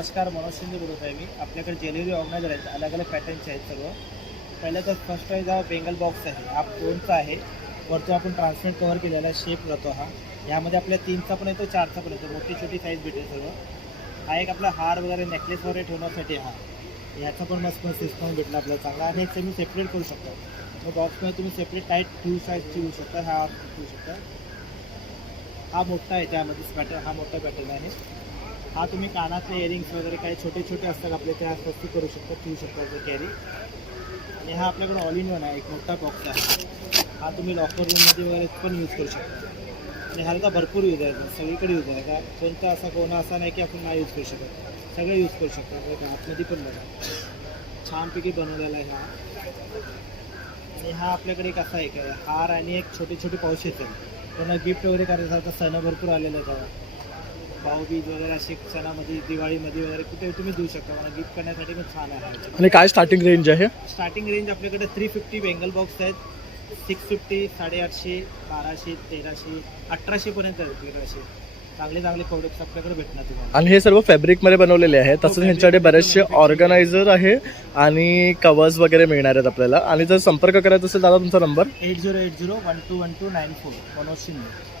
नमस्कार, मनोज शिंदे बोलत आहे मी. आपल्याकडे ज्वेलरी ऑर्गनायझर आहेत, अलग अलग पॅटर्नचे आहेत सर्व. पहिलं तर फर्स्ट प्राईज हा बेंगल बॉक्स आहे, हा 2चा आहे. वरतो आपण ट्रान्सपेरंट कव्हर केलेला आहे, शेप राहतो हा. यामध्ये आपल्या 3चा पण येतो, 4चा पण येतो, मोठी छोटी साईज भेटेल सर्व. हा एक आपला हार वगैरे नेकलेस वगैरे ठेवण्यासाठी हा. याचा पण मस्त डिस्काउंट भेटला आपल्याला चांगला. आणि एक तुम्ही सेपरेट करू शकता. मग बॉक्समध्ये तुम्ही सेपरेट टाईट टू साईज ठेवू शकता, हा ठेवू शकता. हा मोठा आहे, त्यामध्येच पॅटर्न, हा मोठा पॅटर्न आहे. हा तुम्ही कानातले इयरिंग्स वगैरे काही छोटे छोटे असतात आपले, त्या वस्तू करू शकता, ठेवू शकता कॅरी. आणि हा आपल्याकडे ऑल इन वन आहे, एक मोठा बॉक्स आहे. हा तुम्ही लॉकर रूममध्ये वगैरे पण यूज करू शकता. आणि ह्याला भरपूर यूज आहे, सगळीकडे यूज आहे का. कोणता असा कोणा असा नाही की आपण नाही यूज करू शकत, सगळे यूज करू शकतो. का आतमध्ये पण बघा छानपैकी बनवलेला आहे हा. आणि हा आपल्याकडे एक असा एक हार आणि एक छोटे छोटे पाऊच येते. कोणा गिफ्ट वगैरे करायचं आता, सण भरपूर आलेलं आहे तेव्हा, भाऊबीज वगैरे असे सणामध्ये, दिवाळीमध्ये वगैरे कुठे तुम्ही देऊ शकता. मला गिफ्ट करण्यासाठी पण छान आहे. आणि काय स्टार्टिंग रेंज आहे? स्टार्टिंग रेंज आपल्याकडे 350 बेंगल बॉक्स आहेत, 650, 850, 1200, 1300, 1800पर्यंत आहेत. 1300 चांगले चांगले प्रोडक्ट्स आपल्याकडे भेटणार तुम्हाला. आणि हे सर्व फॅब्रिकमध्ये बनवलेले आहे. तसंच ह्यांच्याकडे बरेचसे ऑर्गनायझर आहे आणि कवर्स वगैरे मिळणार आहेत आपल्याला. आणि जर संपर्क करायचा असेल दादा तुमचा नंबर? 8080121294 मनोज शिंदे.